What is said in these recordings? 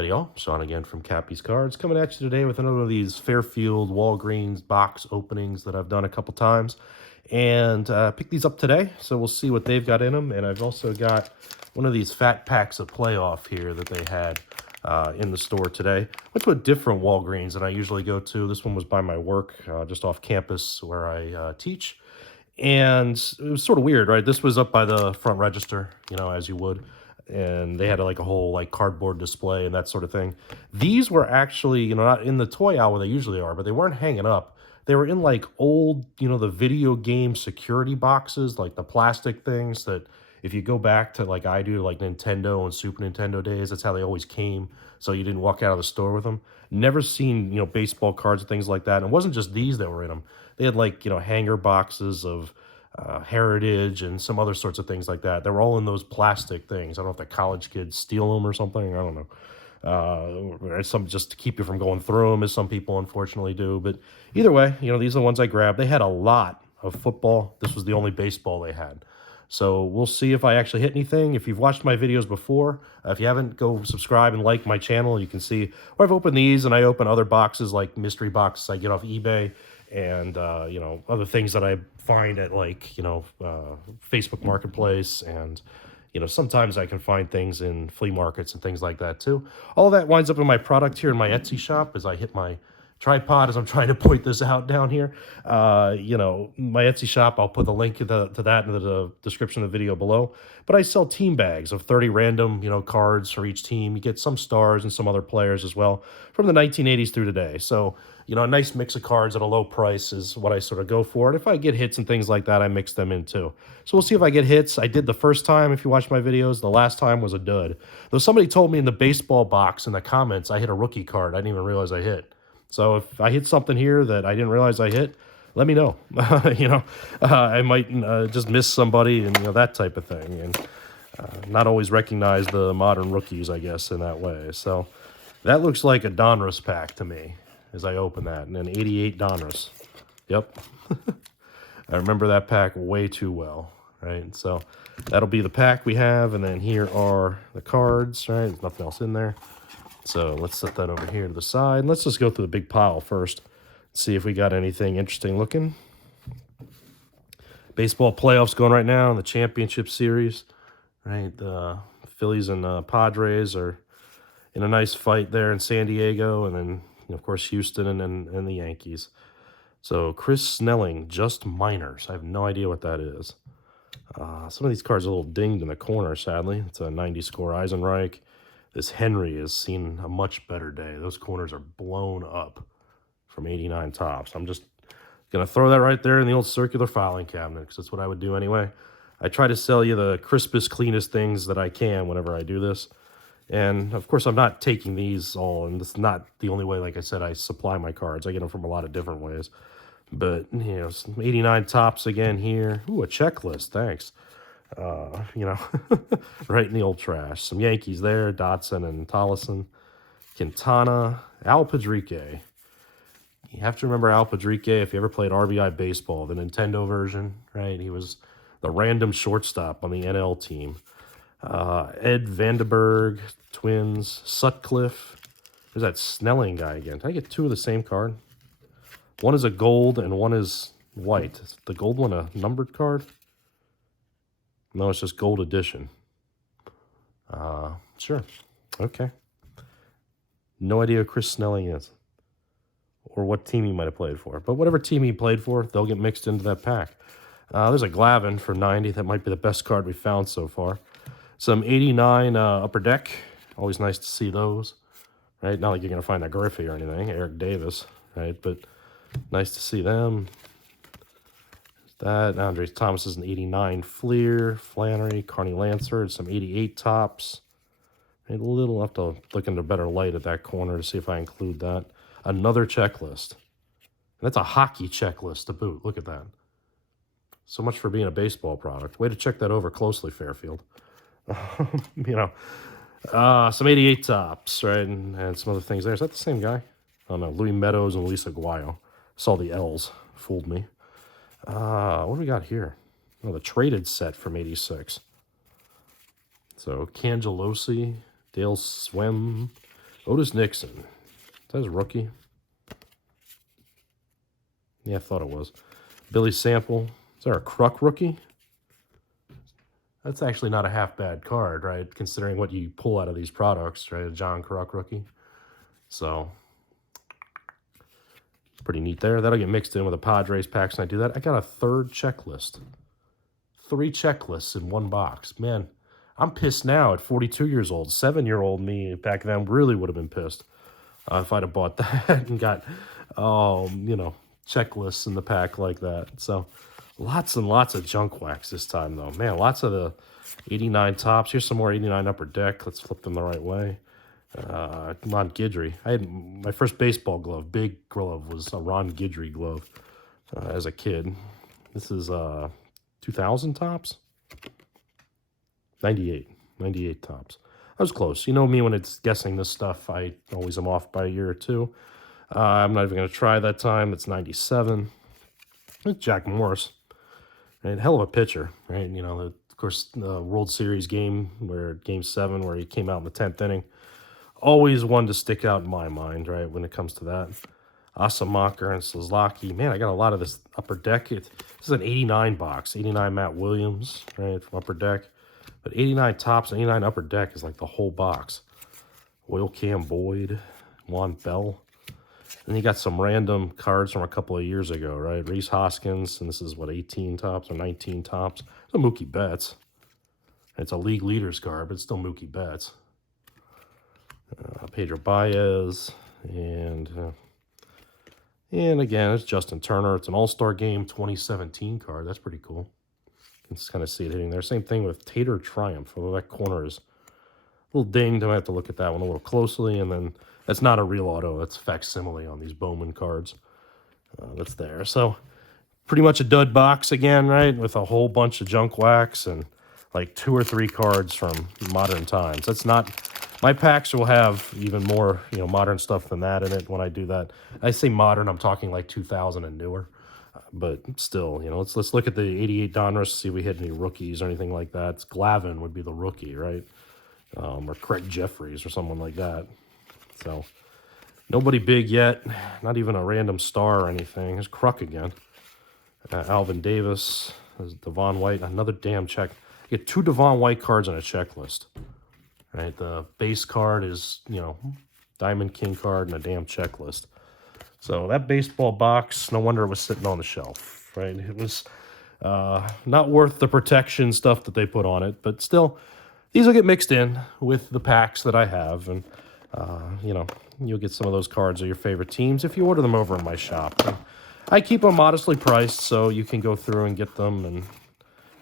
Howdy y'all, Sean again from Cappy's Cards, coming at you today with another one of these Fairfield Walgreens box openings that I've done a couple times. And picked these up today, so we'll see what they've got in them. And I've also got one of these fat packs of playoff here that they had in the store today. Went to a different Walgreens than I usually go to. This one was by my work, just off campus where I teach. And it was sort of weird, right? This was up by the front register, as you would. And they had like a whole like cardboard display and that sort of thing. These were actually, not in the toy aisle where they usually are, but they weren't hanging up. They were in like old, the video game security boxes, like the plastic things that if you go back to like I do, like Nintendo and Super Nintendo days, that's how they always came. So you didn't walk out of the store with them. Never seen, baseball cards and things like that. And it wasn't just these that were in them. They had like, hanger boxes of Heritage and some other sorts of things like that. They were all in those plastic things. I don't know if the college kids steal them or something. I don't know. Some just to keep you from going through them, as some people unfortunately do. But either way, these are the ones I grabbed. They had a lot of football. This was the only baseball they had. So we'll see if I actually hit anything. If you've watched my videos before, if you haven't, go subscribe and like my channel. You can see where I've opened these, and I open other boxes like mystery boxes I get off eBay and, other things that I find at like, Facebook Marketplace. And, sometimes I can find things in flea markets and things like that too. All that winds up in my product here in my Etsy shop as I hit my tripod as I'm trying to point this out down here. My Etsy shop, I'll put the link to that in the description of the video below. But I sell team bags of 30 random, cards for each team. You get some stars and some other players as well from the 1980s through today. So, a nice mix of cards at a low price is what I sort of go for. And if I get hits and things like that, I mix them in too. So we'll see if I get hits. I did the first time, if you watch my videos. The last time was a dud. Though somebody told me in the baseball box in the comments I hit a rookie card. I didn't even realize I hit. So if I hit something here that I didn't realize I hit, let me know. I might just miss somebody and, that type of thing. And not always recognize the modern rookies, I guess, in that way. So that looks like a Donruss pack to me as I open that. And an 88 Donruss. Yep. I remember that pack way too well, right? So that'll be the pack we have. And then here are the cards, right? There's nothing else in there. So let's set that over here to the side. Let's just go through the big pile first. See if we got anything interesting looking. Baseball playoffs going right now in the championship series. Right, the Phillies and Padres are in a nice fight there in San Diego. And then, of course, Houston and the Yankees. So Chris Snelling, just minors. I have no idea what that is. Some of these cards are a little dinged in the corner, sadly. It's a 90 score Eisenreich. This Henry has seen a much better day. Those corners are blown up from 89 tops. I'm just going to throw that right there in the old circular filing cabinet because that's what I would do anyway. I try to sell you the crispest, cleanest things that I can whenever I do this. And, of course, I'm not taking these all, and it's not the only way, like I said, I supply my cards. I get them from a lot of different ways. But, some 89 tops again here. Ooh, a checklist, thanks. Right in the old trash. Some Yankees there, Dotson and Tollison. Quintana, Al Padrique. You have to remember Al Padrique if you ever played RBI Baseball, the Nintendo version, right? He was the random shortstop on the NL team. Ed Vandenberg, Twins, Sutcliffe. There's that Snelling guy again. Did I get two of the same card? One is a gold and one is white. Is the gold one a numbered card? No, it's just gold edition. Sure. Okay. No idea who Chris Snelling is. Or what team he might have played for. But whatever team he played for, they'll get mixed into that pack. There's a Glavine for 90. That might be the best card we found so far. Some 89 Upper Deck. Always nice to see those. Right? Not like you're going to find a Griffey or anything. Eric Davis. Right? But nice to see them. That Andre Thomas is an 89 Fleer, Flannery, Carney Lansford, some 88 tops. A little, I'll have to look into better light at that corner to see if I include that. Another checklist. And that's a hockey checklist to boot. Look at that. So much for being a baseball product. Way to check that over closely, Fairfield. Some 88 tops, right? And some other things there. Is that the same guy? Oh no, Louis Meadows and Lisa Guayo. Saw the L's. Fooled me. What do we got here? Oh, the traded set from 86. So Cangelosi, Dale Swem, Otis Nixon. That's rookie. Yeah, I thought it was. Billy Sample. Is there a Kruk rookie? That's actually not a half bad card, right? Considering what you pull out of these products, right? A John Kruk rookie. So, pretty neat there. That'll get mixed in with the Padres packs when I do that. I got a third checklist. 3 checklists in one box. Man, I'm pissed now at 42 years old. 7-year-old me back then really would have been pissed if I'd have bought that and got, you know, checklists in the pack like that. So, lots and lots of junk wax this time, though. Man, lots of the 89 tops. Here's some more 89 upper deck. Let's flip them the right way. Ron Guidry. I had my first baseball glove, big glove, was a Ron Guidry glove as a kid. This is 2000 tops? 98 tops. I was close. You know me, when it's guessing this stuff, I always am off by a year or two. I'm not even going to try that time. It's 97. It's Jack Morris. Right? Hell of a pitcher, right? You know, of course, the World Series game, Game 7, where he came out in the 10th inning. Always one to stick out in my mind, right, when it comes to that. Asamacher and Slazlaki. Man, I got a lot of this upper deck. This is an 89 box. 89 Matt Williams, right, from upper deck. But 89 tops, 89 upper deck is like the whole box. Oil Cam Boyd, Juan Bell. And you got some random cards from a couple of years ago, right? Reese Hoskins, and this is, what, 18 tops or 19 tops? It's a Mookie Betts. It's a league leaders card, but it's still Mookie Betts. Pedro Baez, and again, it's Justin Turner. It's an All-Star Game 2017 card. That's pretty cool. You can just kind of see it hitting there. Same thing with Tater Triumph, although that corner is a little dinged. I might have to look at that one a little closely, and then that's not a real auto. That's facsimile on these Bowman cards. That's there. So pretty much a dud box again, right, with a whole bunch of junk wax and like 2 or 3 cards from modern times. That's not... My packs will have even more, you know, modern stuff than that in it when I do that. I say modern, I'm talking like 2000 and newer. But still, you know, let's look at the 88 Donruss, see if we hit any rookies or anything like that. Glavine would be the rookie, right? Or Craig Jeffries or someone like that. So, nobody big yet. Not even a random star or anything. There's Kruk again. Alvin Davis. There's Devon White. Another damn check. You get 2 Devon White cards on a checklist. Right, the base card is, you know, Diamond King card and a damn checklist. So that baseball box, no wonder it was sitting on the shelf, right? It was not worth the protection stuff that they put on it, but still, these will get mixed in with the packs that I have, and, you know, you'll get some of those cards of your favorite teams if you order them over in my shop. And I keep them modestly priced, so you can go through and get them and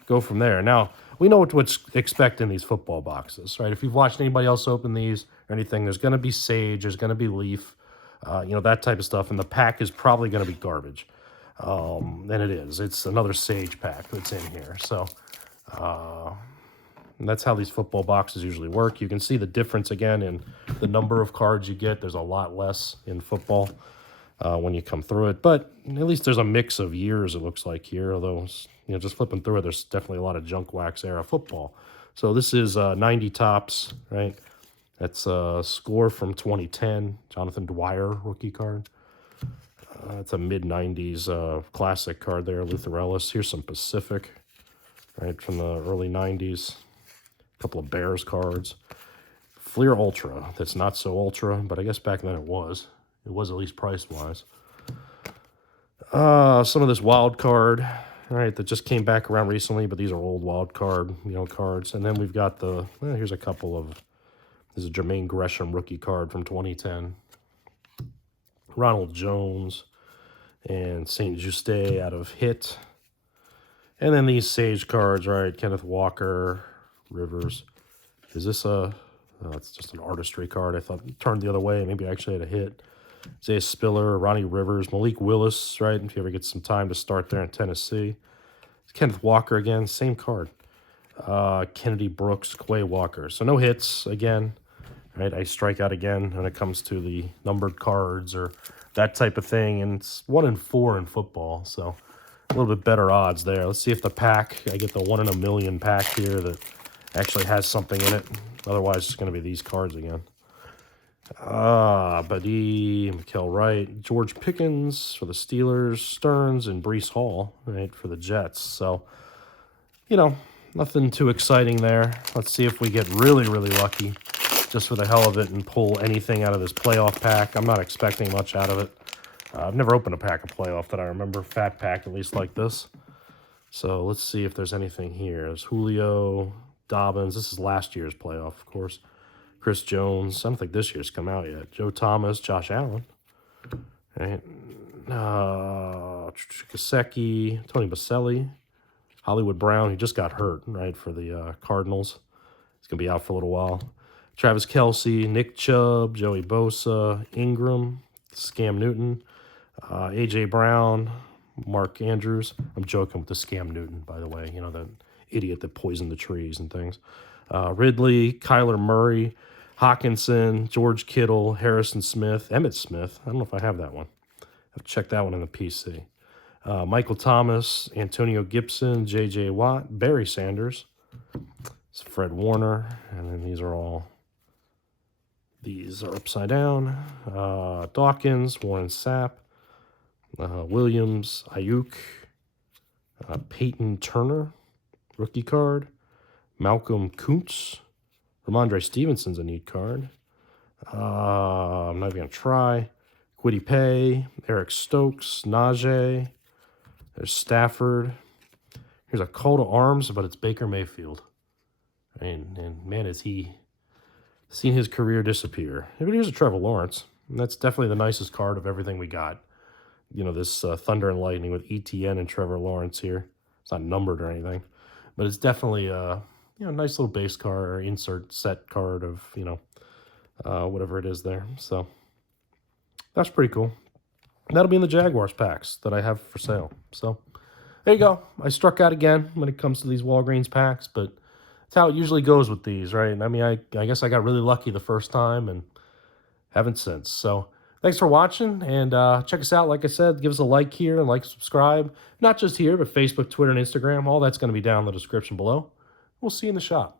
go from there. Now, we know what to expect in these football boxes, right? If you've watched anybody else open these or anything, there's going to be Sage, there's going to be Leaf, you know, that type of stuff, and the pack is probably going to be garbage. And it is. It's another Sage pack that's in here. So that's how these football boxes usually work. You can see the difference, again, in the number of cards you get. There's a lot less in football when you come through it. But at least there's a mix of years, it looks like here, although... You know, just flipping through it, there's definitely a lot of junk wax era football. So this is 90 tops, right? That's a score from 2010. Jonathan Dwyer rookie card. It's a mid-90s classic card there, Luther Ellis. Here's some Pacific, right, from the early 90s. A couple of Bears cards. Fleer Ultra. That's not so ultra, but I guess back then it was. It was at least price-wise. Some of this wild card. All right, that just came back around recently, but these are old wild card, you know, cards. And then we've got here's a couple of, this is a Jermaine Gresham rookie card from 2010. Ronald Jones and St. Juste out of Hit. And then these Sage cards, right? Kenneth Walker, Rivers. Is this it's just an artistry card. I thought it turned the other way. Maybe I actually had a hit. Zay Spiller, Ronnie Rivers, Malik Willis, right? If you ever get some time to start there in Tennessee. Kenneth Walker again, same card. Kennedy Brooks, Quay Walker. So no hits again, right? I strike out again when it comes to the numbered cards or that type of thing. And it's 1 in 4 in football, so a little bit better odds there. Let's see if the pack, I get the 1 in a million pack here that actually has something in it. Otherwise, it's going to be these cards again. Buddy, Mikael Wright, George Pickens for the Steelers, Stearns, and Breece Hall, right, for the Jets. So, nothing too exciting there. Let's see if we get really, really lucky just for the hell of it and pull anything out of this playoff pack. I'm not expecting much out of it. I've never opened a pack of playoff that I remember, fat pack at least like this. So let's see if there's anything here. There's Julio, Dobbins. This is last year's playoff, of course. Chris Jones. I don't think this year's come out yet. Joe Thomas, Josh Allen. Right. Gesicki, Tony Baselli, Hollywood Brown. He just got hurt, right, for the Cardinals. He's going to be out for a little while. Travis Kelce, Nick Chubb, Joey Bosa, Ingram, Scam Newton, A.J. Brown, Mark Andrews. I'm joking with the Scam Newton, by the way. You know, that idiot that poisoned the trees and things. Ridley, Kyler Murray, Hawkinson, George Kittle, Harrison Smith, Emmitt Smith. I don't know if I have that one. I've checked that one in the PC. Michael Thomas, Antonio Gibson, J.J. Watt, Barry Sanders, Fred Warner, and then these are upside down. Dawkins, Warren Sapp, Williams, Ayuk, Peyton Turner, rookie card, Malcolm Kuntz, Ramondre Stevenson's a neat card. I'm not even going to try. Kwity Paye, Eric Stokes, Najee. There's Stafford. Here's a call to arms, but it's Baker Mayfield. And man, has he seen his career disappear. Here's a Trevor Lawrence. And that's definitely the nicest card of everything we got. You know, this Thunder and Lightning with ETN and Trevor Lawrence here. It's not numbered or anything. But it's definitely a nice little base card or insert set card of, whatever it is there. So that's pretty cool. That'll be in the Jaguars packs that I have for sale. So there you go. I struck out again when it comes to these Walgreens packs, but that's how it usually goes with these, right? I mean, I guess I got really lucky the first time and haven't since. So thanks for watching, and check us out. Like I said, give us a like here and subscribe. Not just here, but Facebook, Twitter, and Instagram. All that's going to be down in the description below. We'll see you in the shop.